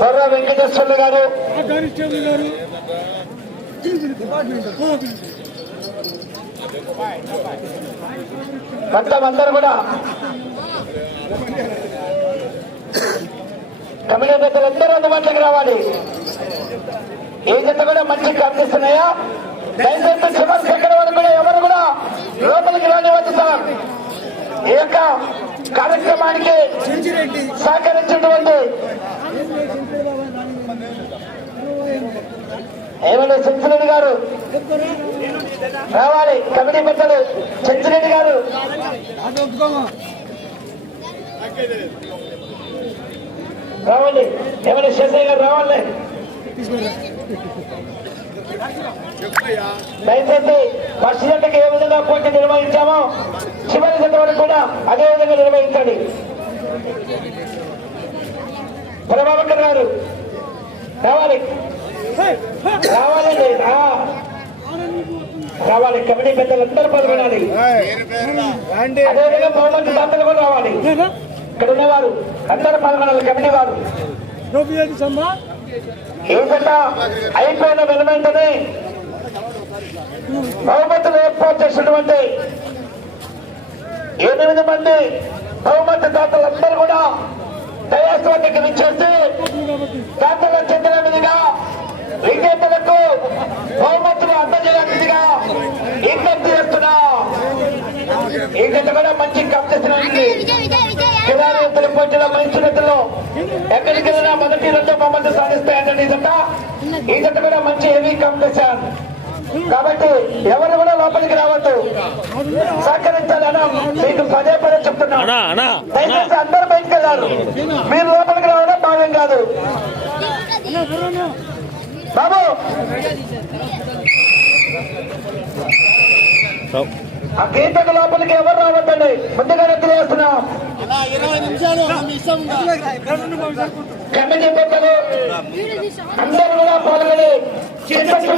బొర్ర వెంకటేశ్వర్లు గారు. మొత్తం అందరూ కూడా కమిటీ పెద్దలందరూ అందుబాటులోకి రావాలి. ఏ జత కూడా మంచి కనిపిస్తున్నాయా దయచేసి చివరి సెకండ్ వరకు కూడా ఎవరు కూడా లోపలికి రానివ్వద్దు సార్. ఈ యొక్క కార్యక్రమానికి సహకరించినటువంటి ఏమన్నా చెంచిరెడ్డి గారు? రావాలి. కమిటీ పెద్దలు చెంచిరెడ్డి గారు. రావాలి ఏమైనా శేషయ్య గారు రావాలి. దయచేసి ఫస్ట్ జంటకి ఏ విధంగా పోటీ నిర్వహించామో చివరి జంట వరకు కూడా అదే విధంగా నిర్వహించండి. ప్రభాకర్ గారు రావాలి. రావాలండి రావాలి కమిటీ పెద్దలందరూ పాల్గొనాలి. అదేవిధంగా బహుమతి దాతలు కూడా రావాలి. ఇక్కడ ఉన్నవారు అందరూ పాల్గొనాలి కమిటీ వారు. రూపాయలు అయిపోయిన వెనువెంటనే బహుమతులు ఏర్పాటు చేసినటువంటి ఎనిమిది మంది బహుమతి దాతలందరూ కూడా దయాస్వామికి విచ్చేసి దాతల చెందిన మీదుగా విజేతలకు బహుమతులు అందజేయాల్సిందిగా విజ్ఞప్తి చేస్తున్నా. ఏంటంటే కూడా మంచి కంపిస్తున్నాయి కిరాణతుల పోటీలో మంచి నెతలో ఎక్కడికి వెళ్ళినా మొదటి రెండో బహుమతి సాధిస్తాయంటే ఈ జత. ఈ జత కూడా మంచి హెవీ కాంపిటీషన్ కాబట్టి ఎవరు కూడా లోపలికి రావద్దు. సహకరించాలన్నా మీకు పదే పదే చెప్తున్నా. అన్నా అన్నా దయచేసి అందరూ బయటకు వెళ్ళారు. మీరు లోపలికి రావడం భావ్యం కాదు. బాబు! ఆ గీతకు లోపలికి ఎవరు రావద్దండి? ముందుగానే తెలియజేస్తున్నాం. కమిటీ పెద్దలు అందరూ కూడా పాల్గొని చిత్తకు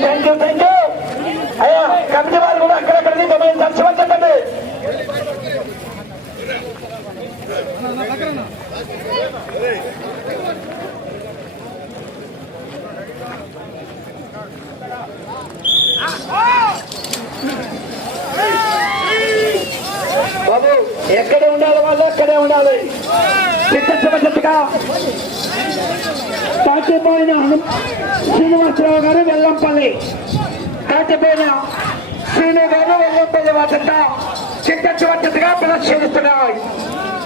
థ్యాంక్ యూ థ్యాంక్ యూ అయ్యా కమిటీ చిత్తగా కాచిపోయిన శ్రీనివాసరావు గారు వెల్లంపల్లి. కాచిపోయిన శ్రీను గారు వెల్లంపల్లి వాటంట చిత్తగా ప్రదర్శిస్తున్నాయి.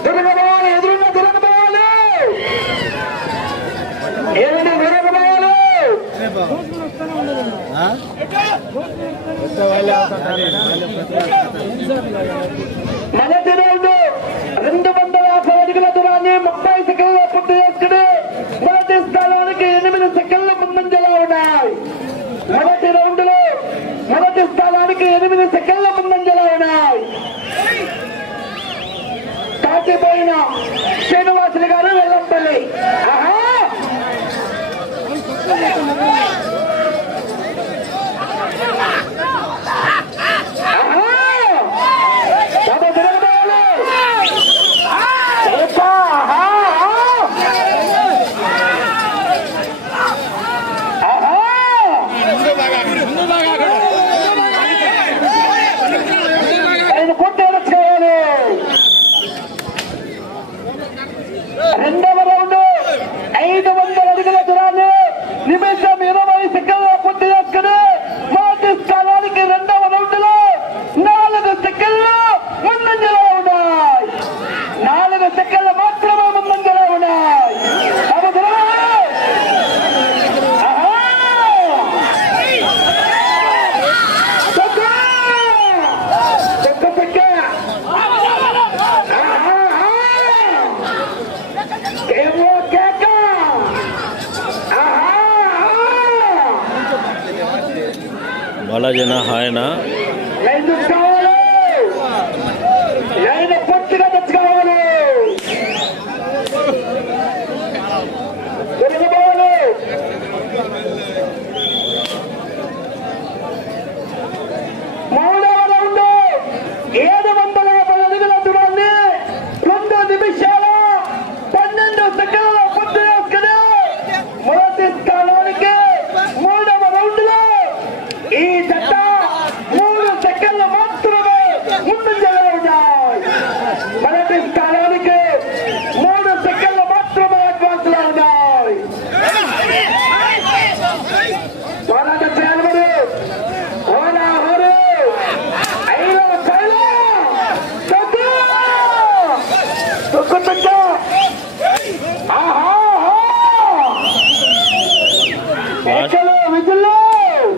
తిరగబోవాలి ఎదురున్న తిరగబోవాలి ఎదురు తిరగబోవాలి మొదటి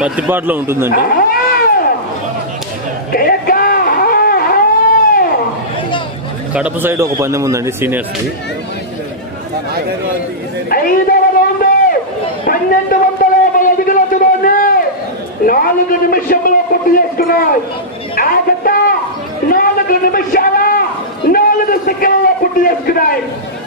పత్తిపాట్లో ఉంటుందండి. కడప సైడ్ ఒక పందెం ఉందండి సీనియర్స్ది. పన్నెండు వందల యాభై నాలుగు నిమిషంలో పూర్తి చేస్తున్నారు obvious gripe.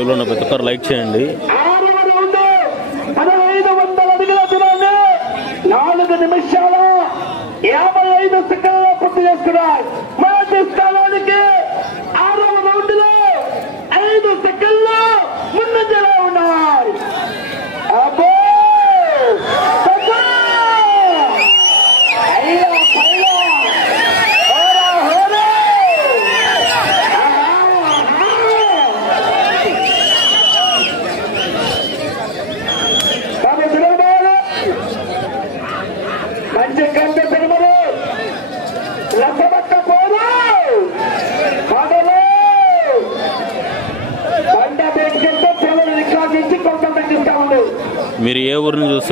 లైవ్లో ఉన్న ప్రతి ఒక్కరు లైక్ చేయండి. నాలుగు నిమిషాలు యాభై ఐదు సెకండ్లో పూర్తి చేస్తున్నారు.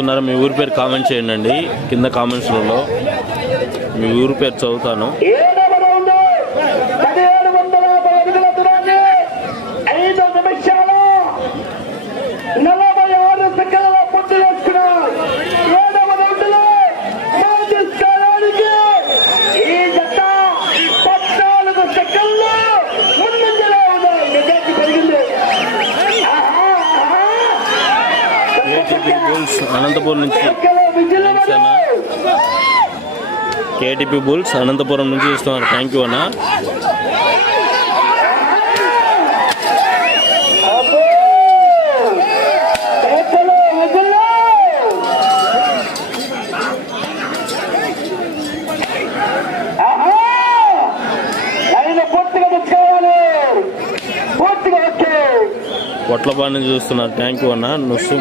ఉన్నారో మీ ఊరి పేరు కామెంట్ చేయండి. కింద కామెంట్స్లో మీ ఊరి పేరు చదువుతాను. అనంతపురం నుంచి కేటీపీ బుల్స్ అనంతపురం నుంచి ఇస్తున్నారు థ్యాంక్ యూ అన్న. పొట్లపాడిని చూస్తున్నారు. థ్యాంక్ యూ అన్న. నుసుం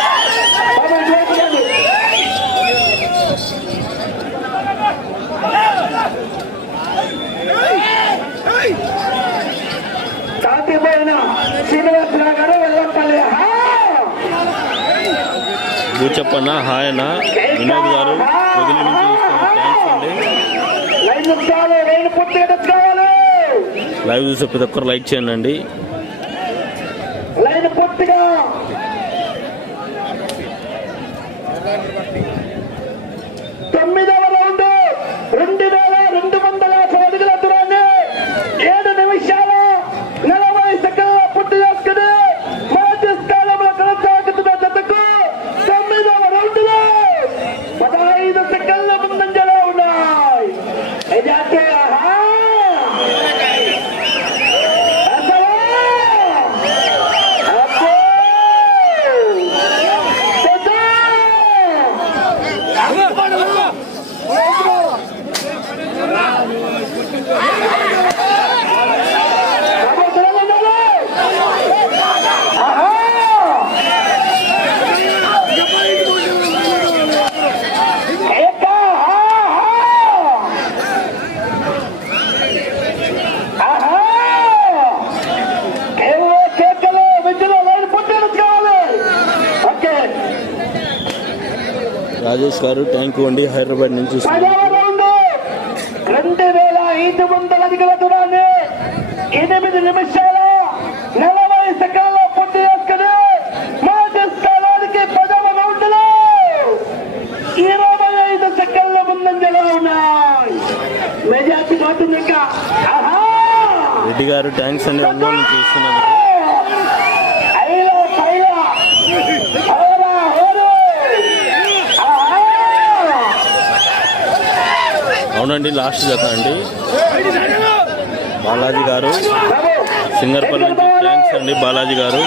అన్న హాయ్ వినోద్ గారు వదిలి నుంచి లైవ్ చూసే ప్రతి ఒక్కరు లైక్ చేయండి. రాజేష్ గారు థ్యాంక్ యూ అండి హైదరాబాద్ నుంచి రెండు వేల ఐదు వందల ఎనిమిది నిమిషాల నలభై సెకండ్ల పూర్తి చేసుకుని మొదటి స్థానానికి పదవ రౌండ్లో ఇరవై ఐదు సెకండ్ల ఉన్నాయి. మెజార్టీ పోతుంది ఇంకా. రెడ్డి గారు థ్యాంక్స్ అండి ఒంగోలు చూస్తున్నాను అవునండి లాస్ట్ జత అండి. బాలాజీ గారు సింగర్పల్లి నుంచి థ్యాంక్స్ అండి బాలాజీ గారు.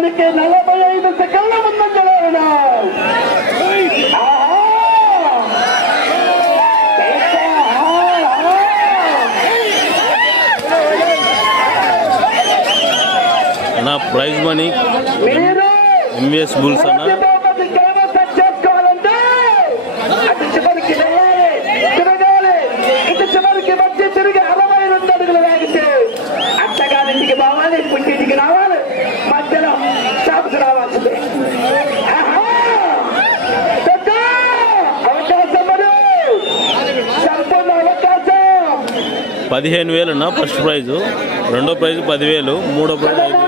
సమయానికి నలభై ఐదు సెకండ్ల ముందంజలో నా ప్రైజ్ మనీ ఎంవిఎస్ బుల్స్ అన్న. పదిహేను వేలు ఫస్ట్ ప్రైజు. రెండో ప్రైజ్ పదివేలు. మూడో ప్రైజ్ ఐదు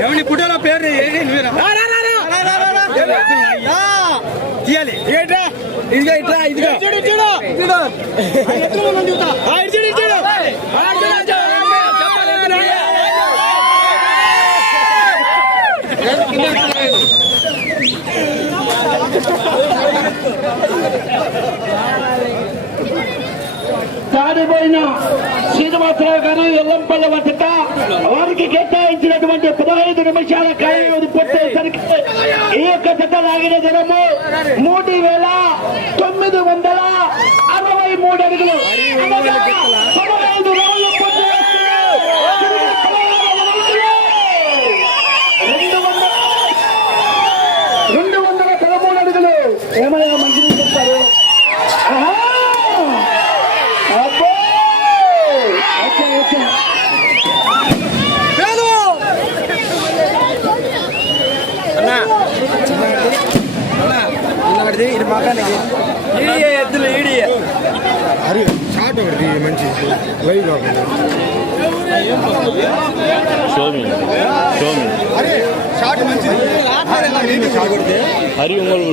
ఏమండి పుట్టాల పేరు ఏంటి? తీయాలి. ఇదిగో ఇదిగో. చూడు చూడు. చూడు ఎత్తులో మంది చూడు చూడు. చూడు. పారిపోయిన శ్రీనివాసరావు గారు ఎల్లంపల్లి వద్ద వారికి కేటాయించినటువంటి పదహైదు నిమిషాల కాలావధి పూర్తయ్యేసరికి ఈ యొక్క జత లాగిన జనము మూడు వేల తొమ్మిది వందల అరవై మూడు అడుగులు. పదహైదు రోజులు లైవ్ కాకుండా హరి ఒంగోలు